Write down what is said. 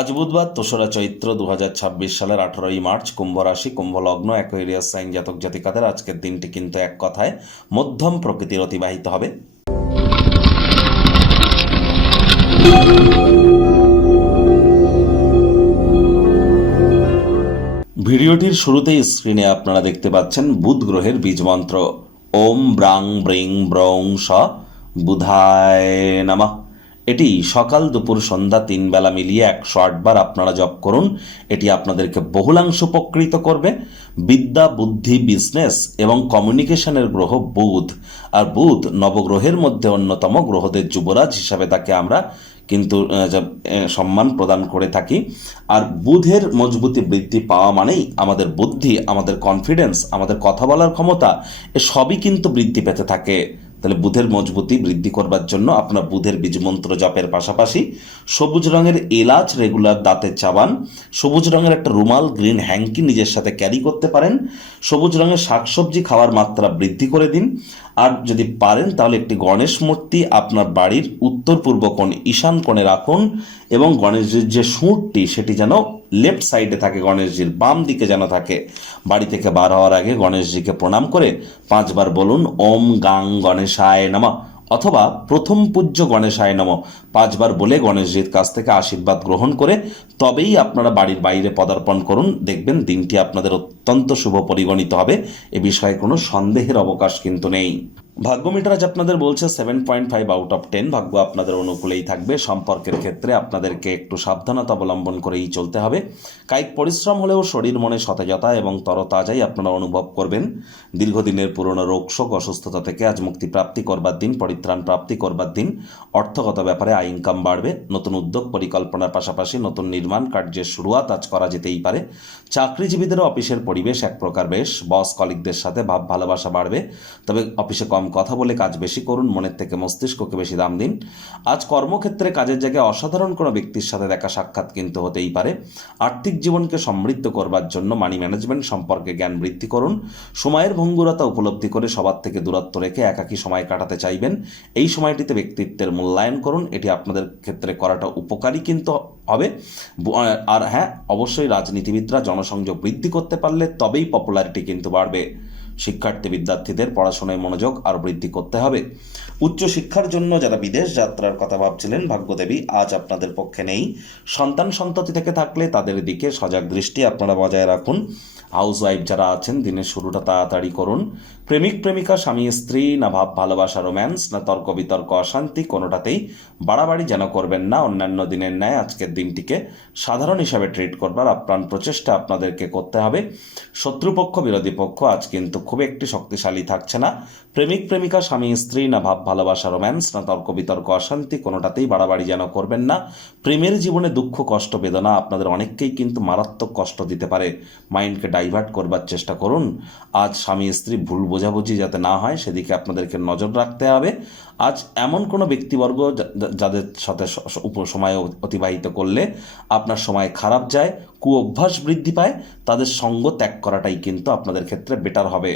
আজ বুধবার ২রা চৈত্র ২০২৬ সালের ১৮ই মার্চ, কুম্ভ রাশি, কুম্ভ লগ্ন, অ্যাকোয়ারিয়াস সাইন জাতক জাতিকাদের আজকের দিনটি কিন্তু এক কথায় মধ্যম প্রকৃতির অতিবাহিত হবে। ভিডিওটির শুরুতেই স্ক্রিনে আপনারা দেখতে পাচ্ছেন বুধ গ্রহের বীজ মন্ত্র ওম ব্রাং ব্রিং ব্রং স বুধায় নমঃ। এটি সকাল দুপুর সন্ধ্যা ৩ বেলা মিলিয়ে ১০৮ বার আপনারা জপ করুন। এটি আপনাদেরকে বহুলাংশ উপকৃত করবে। বিদ্যা, বুদ্ধি, বিজনেস এবং কমিউনিকেশনের গ্রহ বুধ, আর বুধ নবগ্রহের মধ্যে অন্যতম গ্রহদের যুবরাজ হিসাবে তাকে আমরা কিন্তু সম্মান প্রদান করে থাকি। আর বুধের মজবুতি বৃদ্ধি পাওয়া মানেই আমাদের বুদ্ধি, আমাদের কনফিডেন্স, আমাদের কথা বলার ক্ষমতা এ সবই কিন্তু বৃদ্ধি পেতে থাকে। তাহলে বুধের মজবুতি বৃদ্ধি করবার জন্য আপনার বুধের বীজমন্ত্র জপের পাশাপাশি সবুজ রঙের এলাচ রেগুলার দাঁতে চাবান, সবুজ রঙের একটা রুমাল, গ্রিন হ্যাঙ্কি নিজের সাথে ক্যারি করতে পারেন, সবুজ রঙের শাকসবজি খাওয়ার মাত্রা বৃদ্ধি করে দিন। আর যদি পারেন তাহলে একটি গণেশ মূর্তি আপনার বাড়ির উত্তর পূর্ব কোণ, ঈশান কোণে রাখুন এবং গণেশজির যে সুঁড়টি সেটি যেন লেফট সাইডে থাকে, গণেশজির বাম দিকে যেন থাকে। বাড়ি থেকে বার হওয়ার আগে গণেশজিকে প্রণাম করে ৫ বার বলুন ওম গাং গণেশায় নমঃ, অথবা প্রথম পূজ্য গণেশায় নমঃ ৫ বার বলে গণেশজির কাছ থেকে আশীর্বাদ গ্রহণ করে তবেই আপনারা বাড়ির বাইরে পদার্পণ করুন। দেখবেন দিনটি আপনাদের অত্যন্ত শুভ পরিগণিত হবে, এ বিষয়ে কোনো সন্দেহের অবকাশ কিন্তু নেই। ভাগ্য মিটার আজ আপনাদের বলছে 7.5 আউট অফ 10। ভাগ্য আপনাদের অনুকূলেই থাকবে। সম্পর্কের ক্ষেত্রে আপনাদেরকে একটু সাবধানতা অবলম্বন করেই চলতে হবে। কায়িক পরিশ্রম হলেও শরীর মনে সতেজতা এবং তরতাজাই আপনারা অনুভব করবেন। দীর্ঘদিনের পুরনো রোগশোক, অসুস্থতা থেকে আজ মুক্তি প্রাপ্তি করবার দিন, পরিত্রাণ প্রাপ্তি করবার দিন। অর্থগত ব্যাপারে আয় ইনকাম বাড়বে। নতুন উদ্যোগ পরিকল্পনার পাশাপাশি নতুন নির্মাণ কার্যের শুরুয়াত আজ করা যেতেই পারে। চাকরিজীবীদেরও অফিসের পরিবেশ এক প্রকার বেশ। বস কলিগদের সাথে ভাব ভালোবাসা বাড়বে। তবে অফিসে কম কথা বলে কাজ বেশি করুন, মনের থেকে মস্তিষ্ককে বেশি দাম দিন। আজ কর্মক্ষেত্রে কাজের জায়গায় অসাধারণ কোনো ব্যক্তির সাথে দেখা সাক্ষাৎ কিন্তু হতেই পারে। আর্থিক জীবনকে সমৃদ্ধ করবার জন্য মানি ম্যানেজমেন্ট সম্পর্কে জ্ঞান বৃদ্ধি করুন। সময়ের ভঙ্গুরতা উপলব্ধি করে সবার থেকে দূরত্ব রেখে একাকী সময় কাটাতে চাইবেন। এই সময়টিতে ব্যক্তিত্বের মূল্যায়ন করুন, এটি আপনাদের ক্ষেত্রে করাটা উপকারী কিন্তু হবে। আর হ্যাঁ, অবশ্যই রাজনীতিবিদরা জনসংযোগ বৃদ্ধি করতে পারলে তবেই পপুলারিটি কিন্তু বাড়বে। শিক্ষার্থী বিদ্যার্থীদের পড়াশোনায় মনোযোগ আরও বৃদ্ধি করতে হবে। উচ্চশিক্ষার জন্য যারা বিদেশ যাত্রার কথা ভাবছিলেন, ভাগ্যদেবী আজ আপনাদের পক্ষে নেই। সন্তান সন্ততি থেকে থাকলে তাদের দিকে সজাগ দৃষ্টি আপনারা বজায় রাখুন। হাউসওয়াইফ যারা আছেন দিনের শুরুটা তাড়াতাড়ি করুন। প্রেমিক প্রেমিকা, স্বামী স্ত্রী, না ভাব ভালোবাসা রোম্যান্স, না তর্ক বিতর্ক অশান্তি, কোনোটাতেই বাড়াবাড়ি যেন করবেন না। অন্যান্য দিনের ন্যায় আজকের দিনটিকে সাধারণ হিসাবে ট্রিট করবার আপ্রাণ প্রচেষ্টা আপনাদেরকে করতে হবে। শত্রুপক্ষ, বিরোধী পক্ষ আজ কিন্তু খুব একটি শক্তিশালী থাকছে না। প্রেমিক প্রেমিকা, স্বামী স্ত্রী, না ভাব ভালোবাসা রোম্যান্স, না তর্ক বিতর্ক অশান্তি, কোনোটাতেই বাড়াবাড়ি যেন করবেন না। প্রেমের জীবনে দুঃখ কষ্ট বেদনা আপনাদের অনেককেই কিন্তু মারাত্মক কষ্ট দিতে পারে। মাইন্ডকে ডাইভার্ট করবার চেষ্টা করুন। আজ স্বামী স্ত্রী ভুল বোঝাবুঝি যাতে না হয় সেদিকে আপনাদেরকে নজর রাখতে হবে। আজ এমন কোনো ব্যক্তিবর্গ যাদের সাথে সময় অতিবাহিত করলে আপনার সময় খারাপ যায়, কুঅভ্যাস বৃদ্ধি পায়, তাদের সঙ্গ ত্যাগ করাটাই কিন্তু আপনাদের ক্ষেত্রে বেটার হবে।